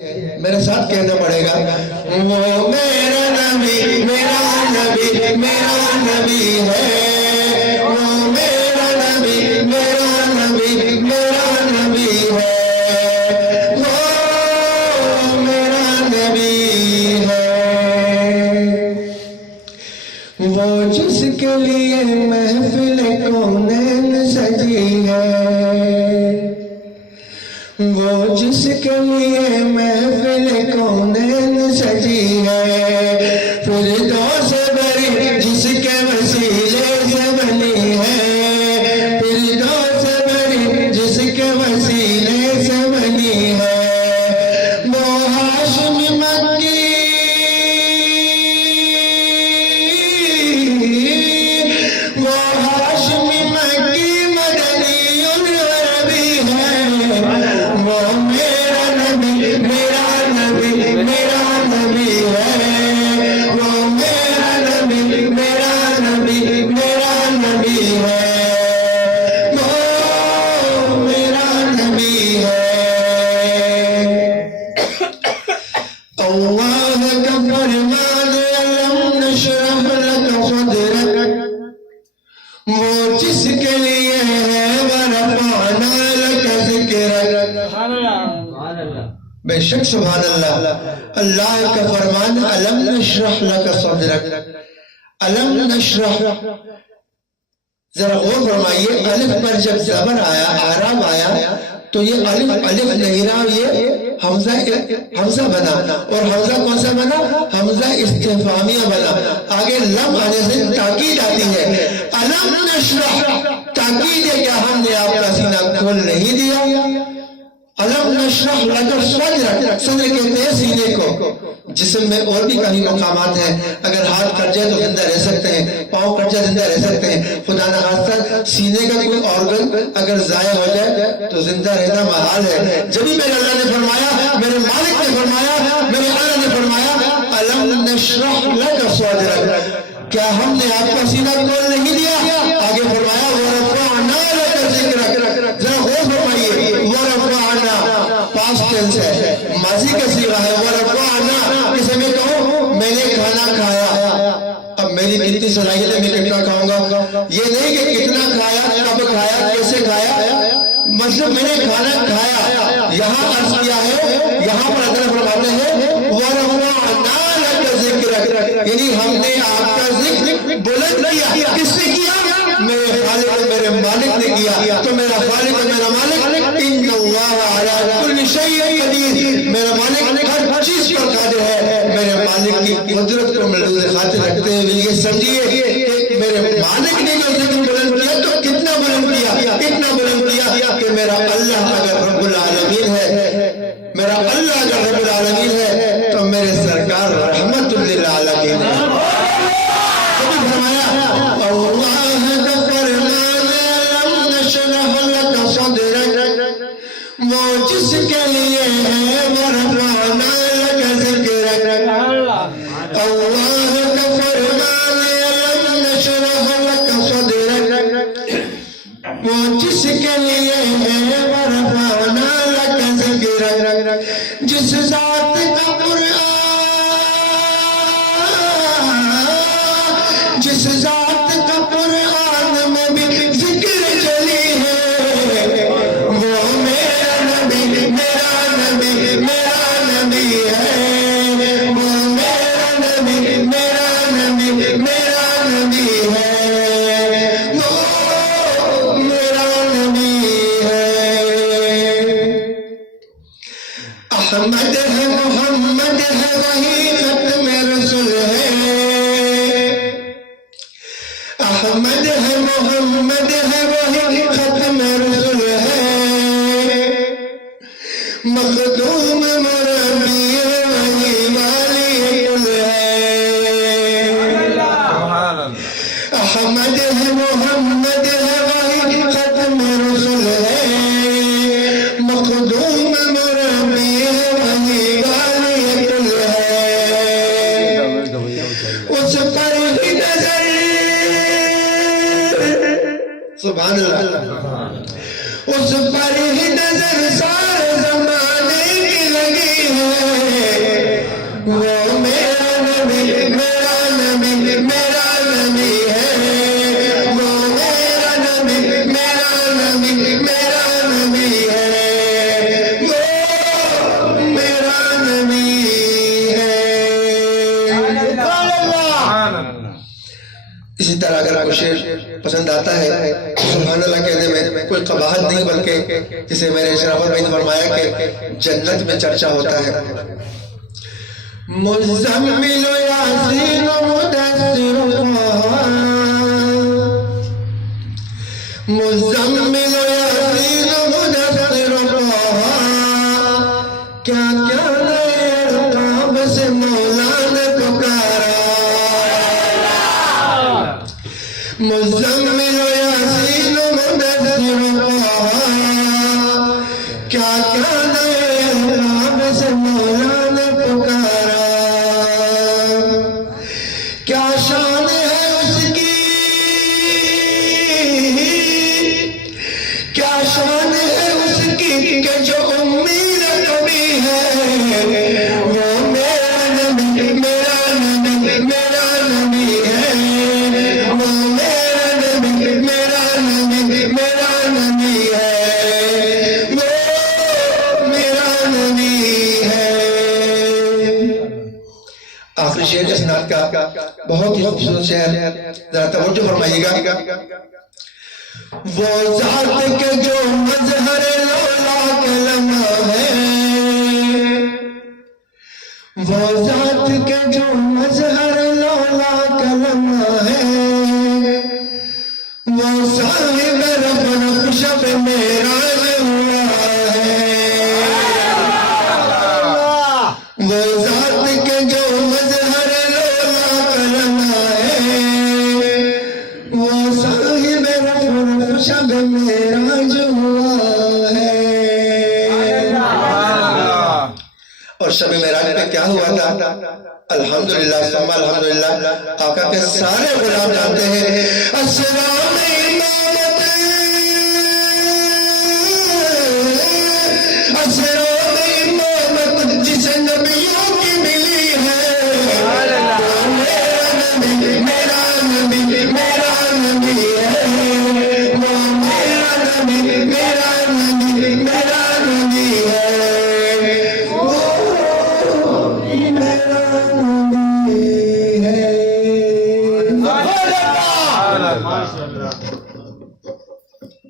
میرے ساتھ کہنا پڑے گا، وہ میرا نبی میرا نبی میرا نبی ہے، وہ میرا نبی میرا نبی میرا نبی ہے، وہ میرا نبی ہے، وہ جس کے لیے محفل کونین سجی ہے، وہ جس کے لیے محفل کونین سجی ہے، فردوس بری جس کے وسیلے سے بنی ہے، فردوس بری جس کے وسیلے سے بنی ہے، وہ ہاشمی مکی وہ ہاشمی مکی مدنی عربی ہے، وہ میرا نبی میرا نبی میرا نبی ہے، وہ میرا نبی میرا نبی میرا نبی ہے، وہ میرا نبی ہے۔ اللہ کا فرمان علم نشرح لک صدرک، وہ جس کے لیے ہے ورفعنا لک ذکرک، بے شک سبحان اللہ، اللہ کا فرمان علم نشرح لک صدرک، علم نشرح، ذرا غور فرمائیے، الف پر جب زبر آیا اعراب آیا تو یہ الف نہیں رہا، یہ حمزہ بنا، اور حمزہ کون سا بنا؟ حمزہ استفہامیہ بنا، آگے لم آنے سے تاکید آتی ہے، علم نشرح تاکید ہے کہ ہم نے آپ کا سینہ کھول نہیں دیا، علم نشرح لک صدرک، صدر کہتے ہیں سینے کو، جسم میں اور بھی کئی مقامات ہیں، اگر ہاتھ کٹ جائے تو زندہ رہ سکتے ہیں، پاؤں کٹ جائے زندہ رہ سکتے ہیں، خدا نخواستہ سینے کا کوئی آرگن اگر ضائع ہو جائے تو زندہ رہنا محال ہے، جبھی میرے اللہ نے فرمایا، میرے مالک نے فرمایا، میرے اللہ نے فرمایا علم نشرح لک صدرک، کیا ہم نے آپ کا سینہ کھول نہیں دیا؟ آگے فرمایا ورفعنا لک ذکرک، ذرا غور فرمائیے، ورفعنا پاسٹ ٹینس ہے، ماضی کا صیغہ ہے، ورفعنا، کسے میں کہوں میں نے کھانا کھایا، اب میری کتنی صلاحیت ہے، میں کتنا کھاؤں گا، یہ نہیں کہ کتنا کھایا، کب کھایا، کیسے کھایا، مطلب میں نے کھانا کھایا، یہاں عرض کیا ہے، یہاں پر اللہ فرماتے ہیں ورفعنا لک ذکرک، یعنی ہم نے آپ کا ذکر بلند کیا، کس نے کیا؟ میرے خالق میرے مالک نے کیا، تو میرا خالق میرا مالک ان اللہ علی کل شیء قدیر، میرا مالک ہر چیز پر قادر ہے، میرے مالک کی قدرت کو ملحوظ خاطر رکھتے ہوئے یہ سمجھیے کہ میرے مالک نے جو ذکر بلند کیا تو کتنا بلند کیا، کتنا بلند کیا کہ میرا اللہ اگر رب العالمین ہے، میرا اللہ اگر رب العالمین ہے تو میرے سرکار رحمت للعالمین ہے۔ وہ جس کے لیے ہے ورفعنا لک ذکرک، اللہ کا فرمان علم نشرح لک صدرک، وہ جس کے لیے ہے ورفعنا لک ذکرک، جس ذات کا قرآن، جس ذات کا قرآن میں بھی ذکر چلی ہے، وہ میرا نبی میرا نبی میرا نبی ہے، وہ میرا نبی میرا نبی میرا نبی ہے، وہ میرا نبی ہے، احمد ہے محمد ہے وہی ختم رسول ہے، احمد ہے محمد ہے وہی ختم رسول ہے، مخدوم مربی ہے وہی مالی کل ہے، احمد ہے محمد ہے وہی ختم رسول ہے، مخدوم مربی ہے وہی مالی کل ہے، اس پر ہی نظر، سبحان اللہ، اس پر ہی نظر سارے زمانے کی لگی ہے، پسند آتا ہے. سبحان اللہ کہنے میں کوئی قباحت نہیں، بلکہ جسے میرے شرافت بھائی نے فرمایا کہ جنت میں چرچا ہوتا ہے. مزمل یاسین مدثر مزمل یاسین مدثر کیا کیا نئے ارقام سے مولا نے پکارا. مزمل یاسین مدثر کیا کیا نئے ارقام سے مولا نے پکارا. کیا شان ہے اس کی، کیا شان ہے اس کی کہ جو امید نبی ہے. وہ میرا نبی میرا نبی میرا نبی ہے. وہ میرا نبی میرا نبی میرا نبی ہے. وہ میرا نبی ہے. آخری شعر اس نعت کا بہت ہی خوبصورت شعر، ذرا توجہ فرمائیے گا. وہ ذات کے جو مظہر لولا کلمہ ہے، وہ ذات کے جو مظہر لولا کلمہ ہے، وہ صاحب رب شب معراج ہوا ہے. وہ ذات کے جو مظہر لولا کلمہ ہے، وہ صاحب رب شب معراج ہوا ہے. اور شب معراج پہ کیا ہوا تھا؟ الحمدللہ ثم الحمدللہ. آقا کے سارے غلام جانتے ہیں. السلام